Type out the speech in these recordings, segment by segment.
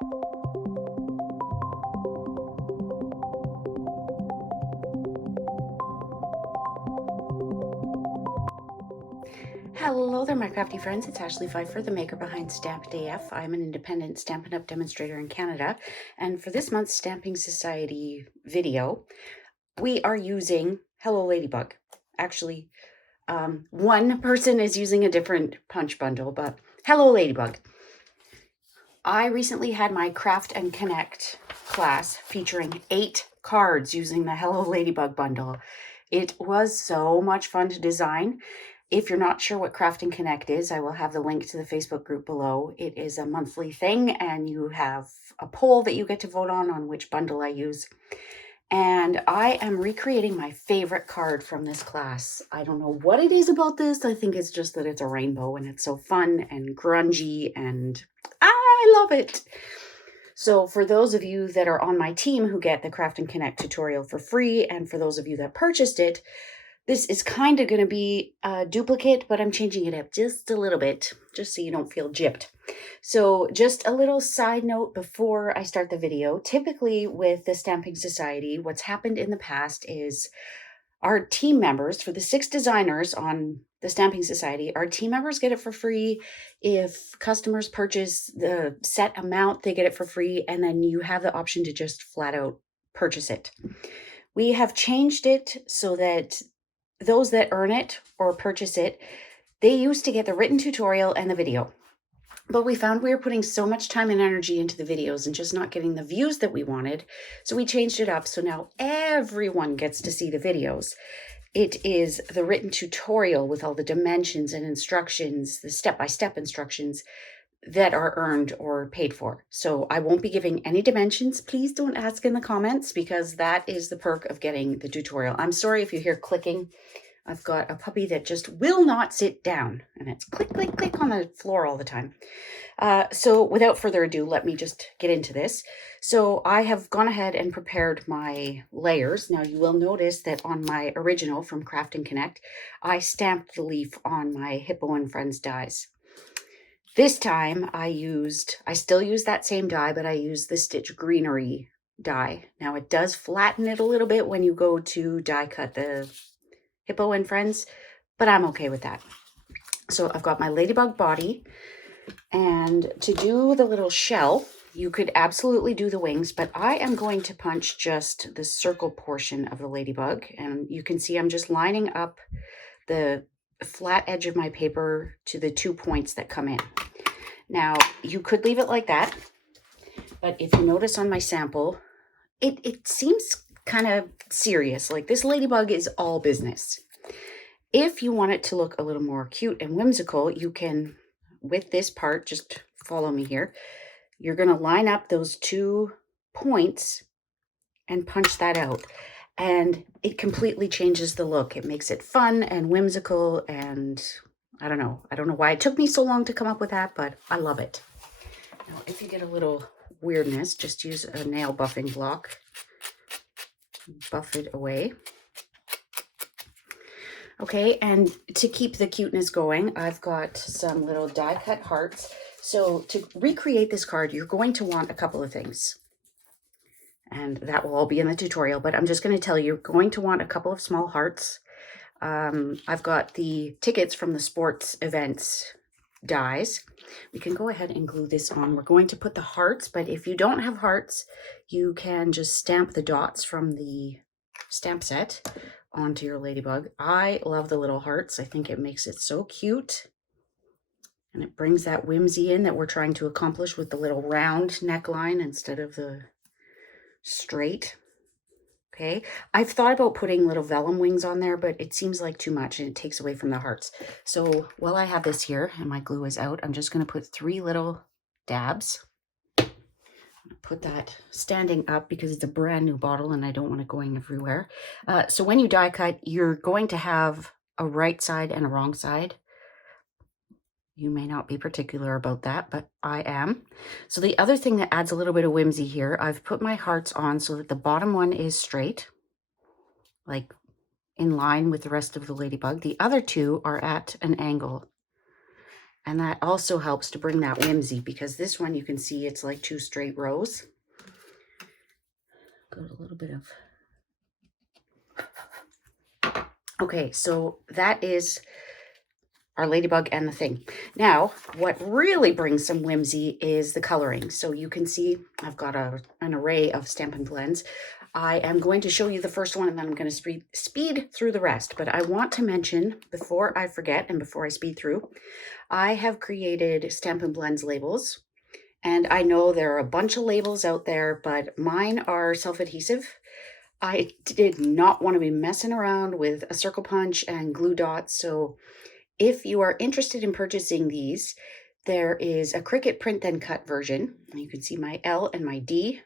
Hello there, my crafty friends. It's Ashley Pfeiffer, the maker behind Stamped AF. I'm an independent Stampin' Up! Demonstrator in Canada, and for this month's Stamping Society video, we are using Hello Ladybug. Actually, one person is using a different punch bundle, but Hello Ladybug. I recently had my Craft and Connect class featuring 8 cards using the Hello Ladybug bundle. It was so much fun to design. If you're not sure what Craft and Connect is, I will have the link to the Facebook group below. It is a monthly thing, and you have a poll that you get to vote on which bundle I use. And I am recreating my favorite card from this class. I don't know what it is about this. I think it's just that it's a rainbow and it's so fun and grungy, and I love it. So for those of you that are on my team who get the Craft and Connect tutorial for free, and for those of you that purchased it, this is kind of going to be a duplicate, but I'm changing it up just a little bit, just so you don't feel gypped. So just a little side note before I start the video. Typically with the Stamping Society, what's happened in the past is our team members, for the 6 designers on the Stamping Society, our team members get it for free. If customers purchase the set amount, they get it for free, and then you have the option to just flat out purchase it. We have changed it so that those that earn it or purchase it, they used to get the written tutorial and the video. But we found we were putting so much time and energy into the videos and just not getting the views that we wanted. So we changed it up. So now everyone gets to see the videos. It is the written tutorial with all the dimensions and instructions, the step-by-step instructions that are earned or paid for. So I won't be giving any dimensions. Please don't ask in the comments, because that is the perk of getting the tutorial. I'm sorry if you hear clicking. I've got a puppy that just will not sit down, and it's click, click, click on the floor all the time. So without further ado, let me just get into this. So I have gone ahead and prepared my layers. Now you will notice that on my original from Craft and Connect, I stamped the leaf on my Hippo and Friends dies. This time I still use that same die, but I used the Stitch Greenery die. Now it does flatten it a little bit when you go to die cut the Hippo and Friends, but I'm okay with that. So I've got my Ladybug body, and to do the little shell, you could absolutely do the wings, but I am going to punch just the circle portion of the Ladybug, and you can see I'm just lining up the flat edge of my paper to the 2 points that come in. Now, you could leave it like that, but if you notice on my sample, it seems kind of serious. Like, this Ladybug is all business. If you want it to look a little more cute and whimsical, you can, with this part, just follow me here, you're going to line up those 2 points and punch that out. And it completely changes the look. It makes it fun and whimsical, and I don't know why it took me so long to come up with that, but I love it. Now, if you get a little weirdness, just use a nail buffing block. Buff it away. Okay, and to keep the cuteness going, I've got some little die cut hearts. So to recreate this card, you're going to want a couple of things. And that will all be in the tutorial, but I'm just going to tell you, you're going to want a couple of small hearts. I've got the tickets from the sports events dies. We can go ahead and glue this on. We're going to put the hearts, but if you don't have hearts, you can just stamp the dots from the stamp set onto your Ladybug. I love the little hearts. I think it makes it so cute. And it brings that whimsy in that we're trying to accomplish with the little round neckline instead of the straight. Okay, I've thought about putting little vellum wings on there, but it seems like too much and it takes away from the hearts. So while I have this here and my glue is out, I'm just going to put 3 little dabs. Put that standing up because it's a brand new bottle and I don't want it going everywhere. So when you die cut, you're going to have a right side and a wrong side. You may not be particular about that, but I am. So the other thing that adds a little bit of whimsy here, I've put my hearts on so that the bottom one is straight, like in line with the rest of the Ladybug. The other 2 are at an angle. And that also helps to bring that whimsy, because this one you can see it's like 2 straight rows. Got a little bit of... Okay, so that is our ladybug and the thing. Now, what really brings some whimsy is the coloring. So you can see I've got an array of Stampin' Blends. I am going to show you the first one, and then I'm going to speed through the rest. But I want to mention, before I forget and before I speed through, I have created Stampin' Blends labels. And I know there are a bunch of labels out there, but mine are self-adhesive. I did not want to be messing around with a circle punch and glue dots. So if you are interested in purchasing these, there is a Cricut print then cut version. You can see my L and my D.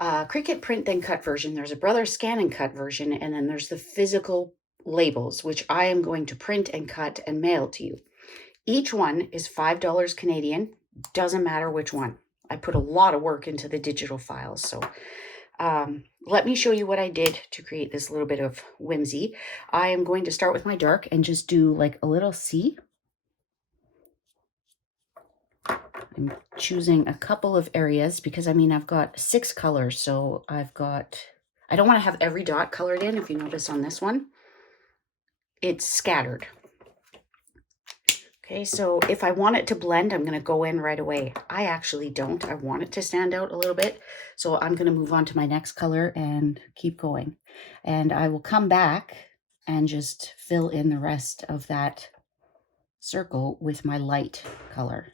Cricut print then cut version. There's a Brother scan and cut version, and then there's the physical labels, which I am going to print and cut and mail to you. Each one is $5 Canadian. Doesn't matter which one. I put a lot of work into the digital files. So let me show you what I did to create this little bit of whimsy. I am going to start with my dark and just do like a little C. I'm choosing a couple of areas because, I mean, I've got 6 colors. So I don't want to have every dot colored in. If you notice on this one, it's scattered. Okay, so if I want it to blend, I'm going to go in right away. I actually don't. I want it to stand out a little bit. So I'm going to move on to my next color and keep going. And I will come back and just fill in the rest of that circle with my light color.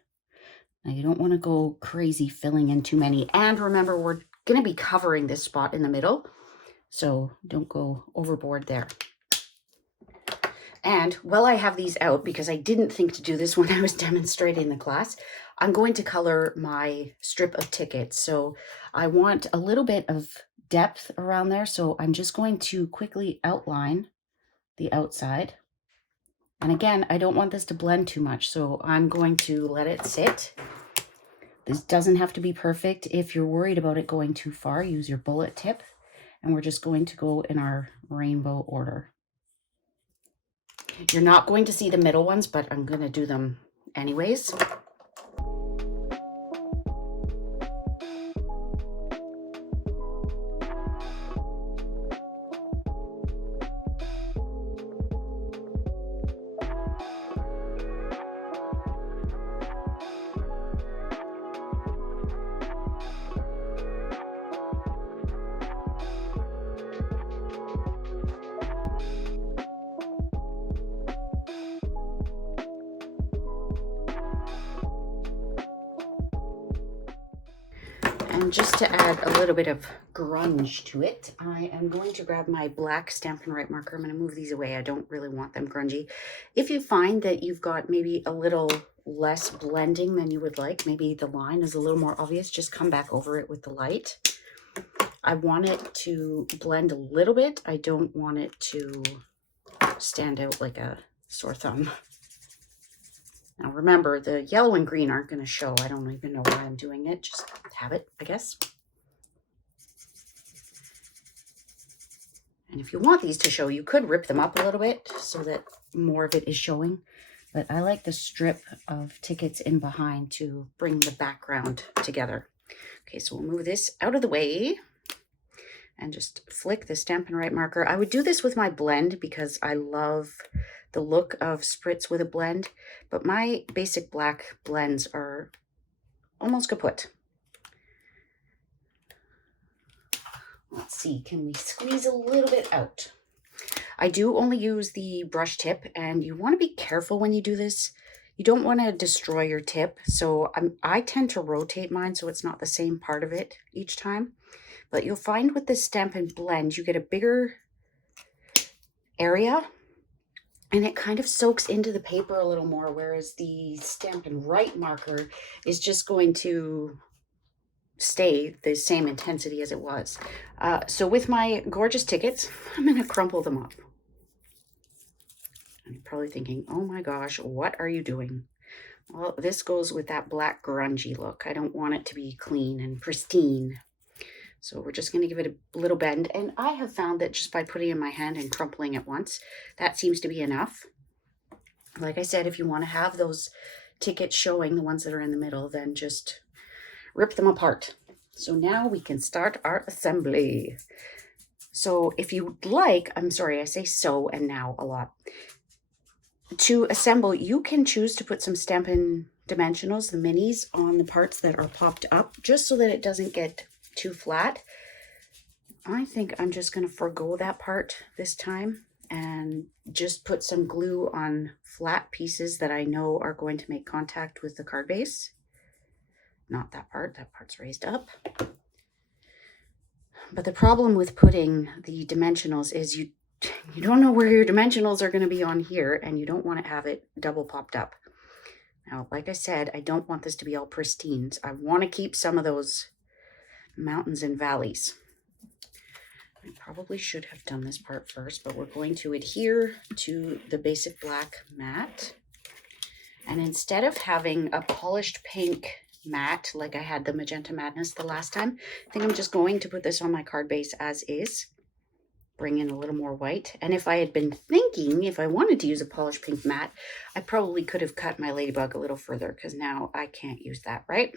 Now you don't want to go crazy filling in too many. And remember, we're going to be covering this spot in the middle. So don't go overboard there. And while I have these out, because I didn't think to do this when I was demonstrating the class, I'm going to color my strip of tickets. So I want a little bit of depth around there. So I'm just going to quickly outline the outside. And again, I don't want this to blend too much, so I'm going to let it sit. This doesn't have to be perfect. If you're worried about it going too far, use your bullet tip. And we're just going to go in our rainbow order. You're not going to see the middle ones, but I'm going to do them anyways. And just to add a little bit of grunge to it, I am going to grab my black Stampin' Up marker. I'm going to move these away. I don't really want them grungy. If you find that you've got maybe a little less blending than you would like, maybe the line is a little more obvious, just come back over it with the light. I want it to blend a little bit. I don't want it to stand out like a sore thumb. Now remember, the yellow and green aren't going to show. I don't even know why I'm doing it. Just have it, I guess. And if you want these to show, you could rip them up a little bit so that more of it is showing. But I like the strip of tickets in behind to bring the background together. Okay, so we'll move this out of the way and just flick the Stampin' Up marker. I would do this with my blend because I love the look of spritz with a blend, but my basic black blends are almost kaput. Let's see, can we squeeze a little bit out? I do only use the brush tip, and you want to be careful when you do this. You don't want to destroy your tip, so I tend to rotate mine so it's not the same part of it each time. But you'll find with the Stampin' Blend, you get a bigger area, and it kind of soaks into the paper a little more, whereas the Stampin' Up marker is just going to stay the same intensity as it was. So with my gorgeous tickets, I'm going to crumple them up. I'm probably thinking, oh my gosh, what are you doing? Well, this goes with that black grungy look. I don't want it to be clean and pristine. So we're just going to give it a little bend. And I have found that just by putting it in my hand and crumpling it once, that seems to be enough. Like I said, if you want to have those tickets showing, the ones that are in the middle, then just rip them apart. So now we can start our assembly. So if you'd like, I'm sorry, I say so and now a lot. To assemble, you can choose to put some Stampin' Dimensionals, the minis, on the parts that are popped up, just so that it doesn't get too flat. I think I'm just going to forego that part this time and just put some glue on flat pieces that I know are going to make contact with the card base. Not that part's raised up. But the problem with putting the dimensionals is you don't know where your dimensionals are going to be on here, and you don't want to have it double popped up. Now, like I said, I don't want this to be all pristine. I want to keep some of those mountains and valleys. I probably should have done this part first, but we're going to adhere to the basic black mat. And instead of having a polished pink mat like I had the Magenta Madness the last time, I think I'm just going to put this on my card base as is. Bring in a little more white. And if I had been thinking, if I wanted to use a polished pink mat, I probably could have cut my Ladybug a little further, because now I can't use that, right?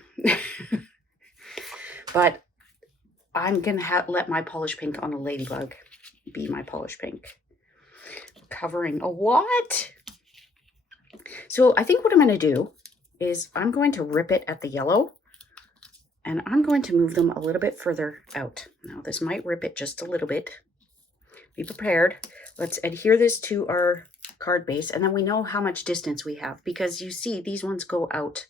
But I'm going to let my polished pink on a Ladybug be my polished pink. Covering a what? So I think what I'm going to do is I'm going to rip it at the yellow, and I'm going to move them a little bit further out. Now this might rip it just a little bit. Be prepared. Let's adhere this to our card base, and then we know how much distance we have, because you see these ones go out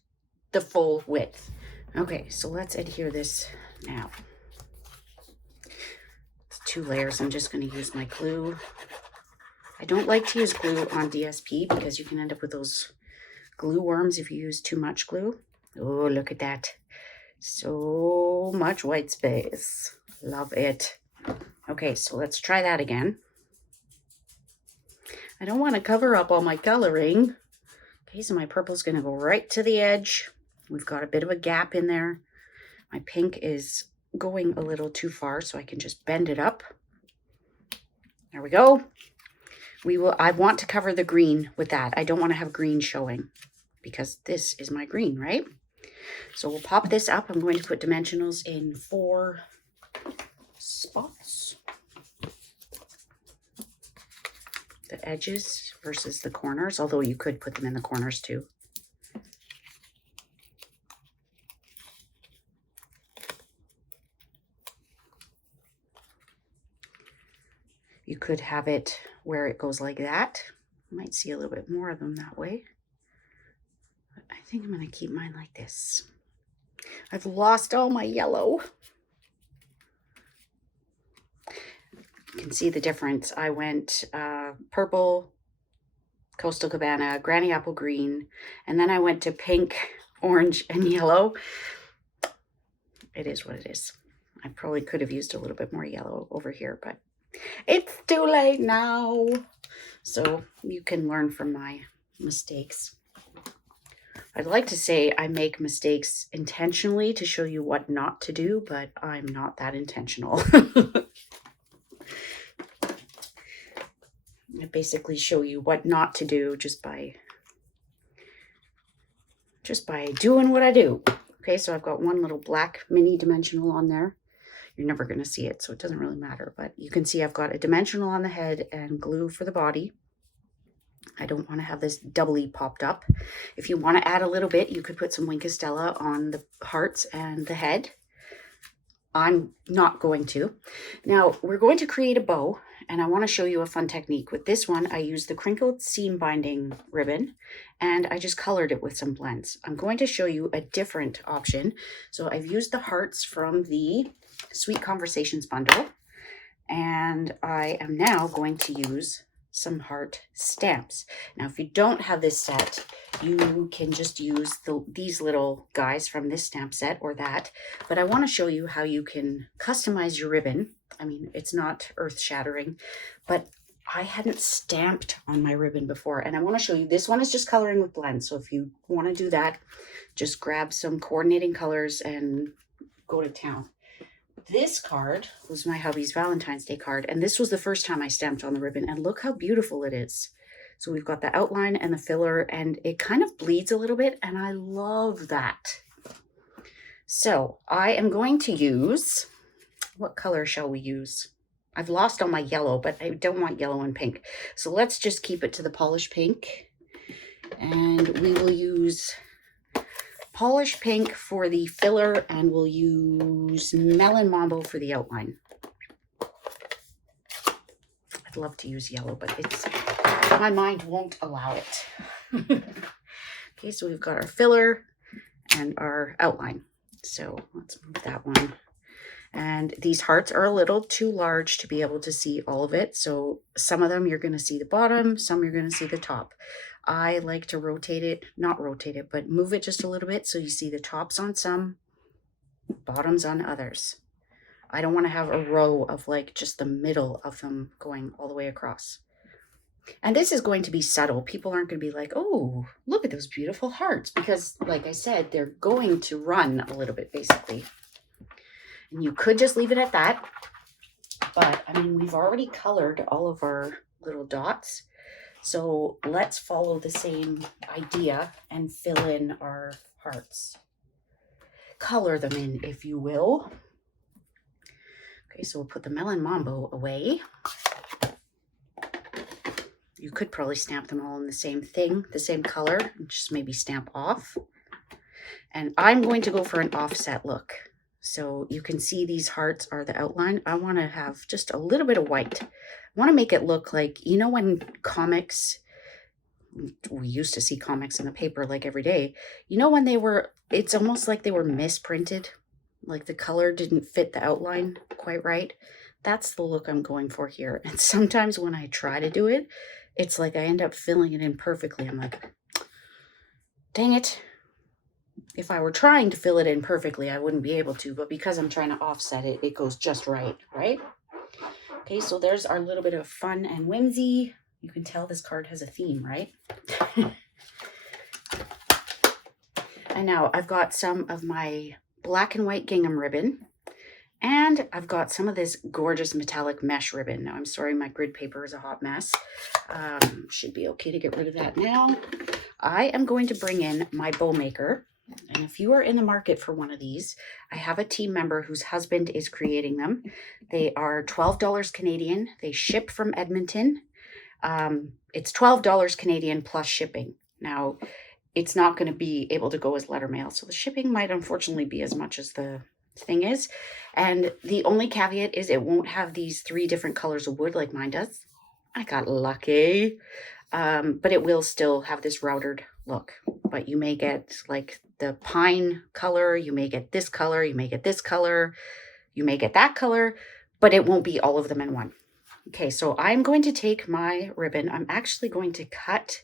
the full width. Okay, so let's adhere this now. It's 2 layers. I'm just going to use my glue. I don't like to use glue on DSP because you can end up with those glue worms if you use too much glue. Oh, look at that. So much white space. Love it. Okay, so let's try that again. I don't want to cover up all my coloring. Okay, so my purple's going to go right to the edge. We've got a bit of a gap in there. My pink is going a little too far, so I can just bend it up. There we go. I want to cover the green with that. I don't want to have green showing, because this is my green, right? So we'll pop this up. I'm going to put dimensionals in 4 spots. The edges versus the corners, although you could put them in the corners too. You could have it where it goes like that. You might see a little bit more of them that way. But I think I'm going to keep mine like this. I've lost all my yellow. You can see the difference. I went purple, Coastal Cabana, Granny Apple Green, and then I went to pink, orange, and yellow. It is what it is. I probably could have used a little bit more yellow over here, but it's too late now. So you can learn from my mistakes. I'd like to say I make mistakes intentionally to show you what not to do, but I'm not that intentional. I basically show you what not to do just by doing what I do. Okay, so I've got one little black mini dimensional on there. You're never going to see it, so it doesn't really matter. But you can see I've got a dimensional on the head and glue for the body. I don't want to have this doubly popped up. If you want to add a little bit, you could put some Wink of Stella on the hearts and the head. I'm not going to. Now, we're going to create a bow, and I want to show you a fun technique. With this one, I used the crinkled seam binding ribbon, and I just colored it with some blends. I'm going to show you a different option. So I've used the hearts from the Sweet Conversations bundle, and I am now going to use some heart stamps. Now, if you don't have this set, you can just use these little guys from this stamp set or that, but I want to show you how you can customize your ribbon. I mean, it's not earth-shattering, but I hadn't stamped on my ribbon before, and I want to show you. This one is just coloring with blends, so if you want to do that, just grab some coordinating colors and go to town. This card was my hubby's Valentine's Day card, and this was the first time I stamped on the ribbon, and look how beautiful it is. So we've got the outline and the filler, and it kind of bleeds a little bit, and I love that. So I am going to use, what color shall we use? I've lost all my yellow, but I don't want yellow and pink. So let's just keep it to the polished pink. And we will use polished pink for the filler, and we'll use Melon Mambo for the outline. I'd love to use yellow, but my mind won't allow it. Okay, so we've got our filler and our outline. So let's move that one. And these hearts are a little too large to be able to see all of it. So some of them you're going to see the bottom, some you're going to see the top. I like to rotate it, not rotate it, but move it just a little bit so you see the tops on some, bottoms on others. I don't want to have a row of like just the middle of them going all the way across. And this is going to be subtle. People aren't going to be like, oh, look at those beautiful hearts. Because like I said, they're going to run a little bit basically. And you could just leave it at that. But I mean, we've already colored all of our little dots. So let's follow the same idea and fill in our hearts. Color them in, if you will. Okay, so we'll put the Melon Mambo away. You could probably stamp them all in the same thing, the same color, and just maybe stamp off. And I'm going to go for an offset look. So you can see these hearts are the outline. I want to have just a little bit of white. I want to make it look like, you know, when comics, we used to see comics in the paper like every day. You know, when they were, it's almost like they were misprinted. Like the color didn't fit the outline quite right. That's the look I'm going for here. And sometimes when I try to do it, it's like I end up filling it in perfectly. I'm like, dang it. If I were trying to fill it in perfectly, I wouldn't be able to. But because I'm trying to offset it, it goes just right, right? Okay, so there's our little bit of fun and whimsy. You can tell this card has a theme, right? And now I've got some of my black and white gingham ribbon. And I've got some of this gorgeous metallic mesh ribbon. Now, I'm sorry, my grid paper is a hot mess. Should be okay to get rid of that now. I am going to bring in my bow maker. And if you are in the market for one of these, I have a team member whose husband is creating them. They are $12 Canadian. They ship from Edmonton. It's $12 Canadian plus shipping. Now, it's not going to be able to go as letter mail. So the shipping might unfortunately be as much as the thing is. And the only caveat is it won't have these 3 different colors of wood like mine does. I got lucky. But it will still have this routed look. But you may get like the pine color, you may get this color, you may get this color, you may get that color, but it won't be all of them in one. Okay, so I'm going to take my ribbon. I'm actually going to cut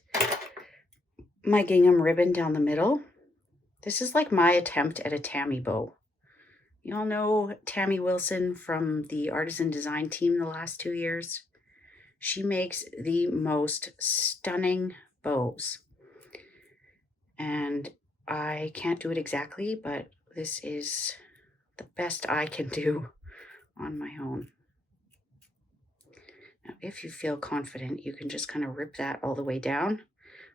my gingham ribbon down the middle. This is like my attempt at a Tammy bow. You all know Tammy Wilson from the Artisan Design team the last 2 years. She makes the most stunning bows. And I can't do it exactly, but this is the best I can do on my own. Now, if you feel confident, you can just kind of rip that all the way down.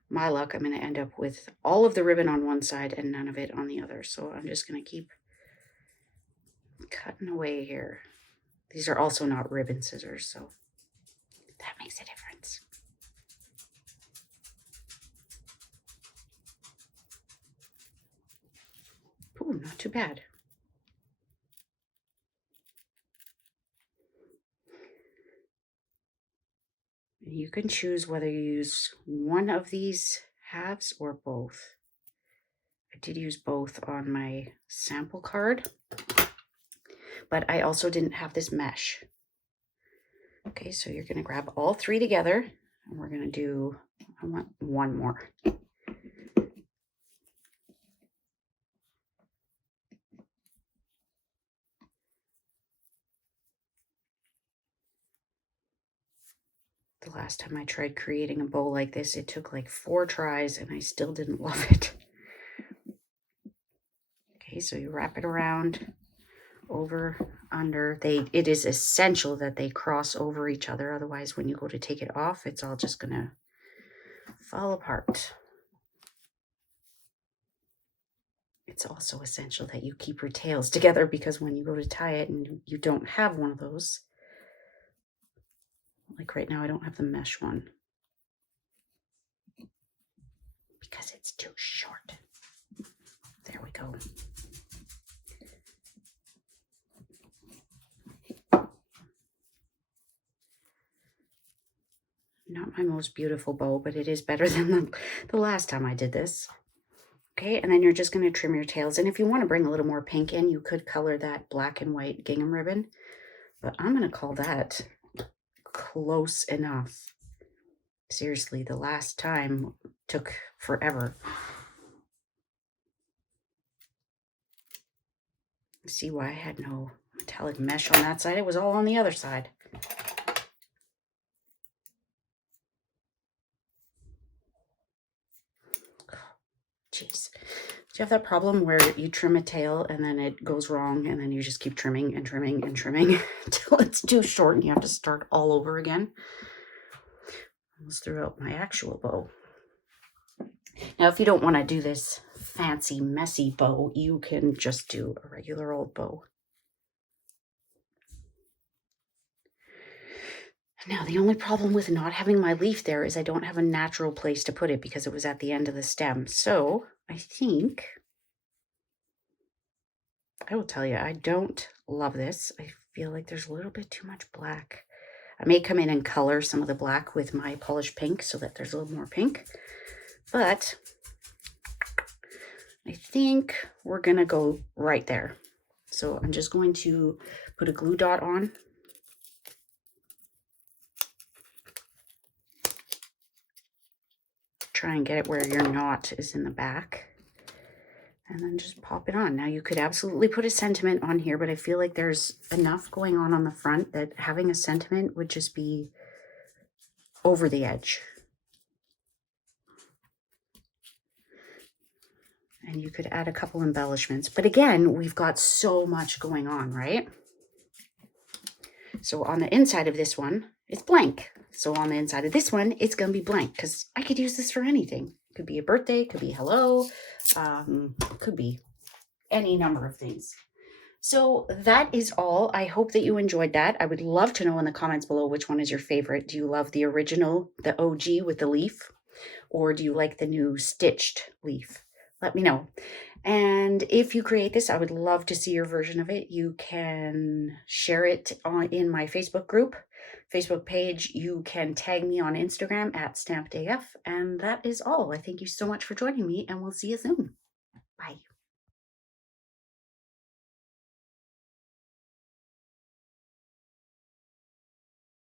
My luck, I'm going to end up with all of the ribbon on one side and none of it on the other. So I'm just going to keep cutting away here. These are also not ribbon scissors, so that makes a difference. Ooh, not too bad. You can choose whether you use one of these halves or both. I did use both on my sample card, but I also didn't have this mesh. Okay, so you're going to grab all 3 together, and we're going to do, I want one more. The last time I tried creating a bow like this, it took like 4 tries, and I still didn't love it. Okay, so you wrap it around, over, under. It is essential that they cross over each other. Otherwise, when you go to take it off, it's all just going to fall apart. It's also essential that you keep your tails together, because when you go to tie it and you don't have one of those, like right now I don't have the mesh one because it's too short. There we go. Not my most beautiful bow, but it is better than the last time I did this. Okay, and then you're just going to trim your tails. And if you want to bring a little more pink in, you could color that black and white gingham ribbon. But I'm going to call that close enough. Seriously, the last time took forever. See why I had no metallic mesh on that side? It was all on the other side. Jeez. Do you have that problem where you trim a tail and then it goes wrong and then you just keep trimming and trimming and trimming until it's too short and you have to start all over again? Almost threw out my actual bow. Now, if you don't want to do this fancy, messy bow, you can just do a regular old bow. Now, the only problem with not having my leaf there is I don't have a natural place to put it because it was at the end of the stem. So I think I will tell you, I don't love this. I feel like there's a little bit too much black. I may come in and color some of the black with my polished pink so that there's a little more pink. But I think we're going to go right there. So I'm just going to put a glue dot on. Try and get it where your knot is in the back. And then just pop it on. Now you could absolutely put a sentiment on here, but I feel like there's enough going on the front that having a sentiment would just be over the edge. And you could add a couple embellishments. But again, we've got so much going on, right? So on the inside of this one, it's blank. So on the inside of this one, it's going to be blank because I could use this for anything. Could be a birthday, could be hello, could be any number of things. So that is all. I hope that you enjoyed that. I would love to know in the comments below which one is your favorite. Do you love the original, the OG with the leaf? Or do you like the new stitched leaf? Let me know. And if you create this, I would love to see your version of it. You can share it in my Facebook group, Facebook page. You can tag me on Instagram at StampedAF. And that is all. I thank you so much for joining me, and we'll see you soon. Bye.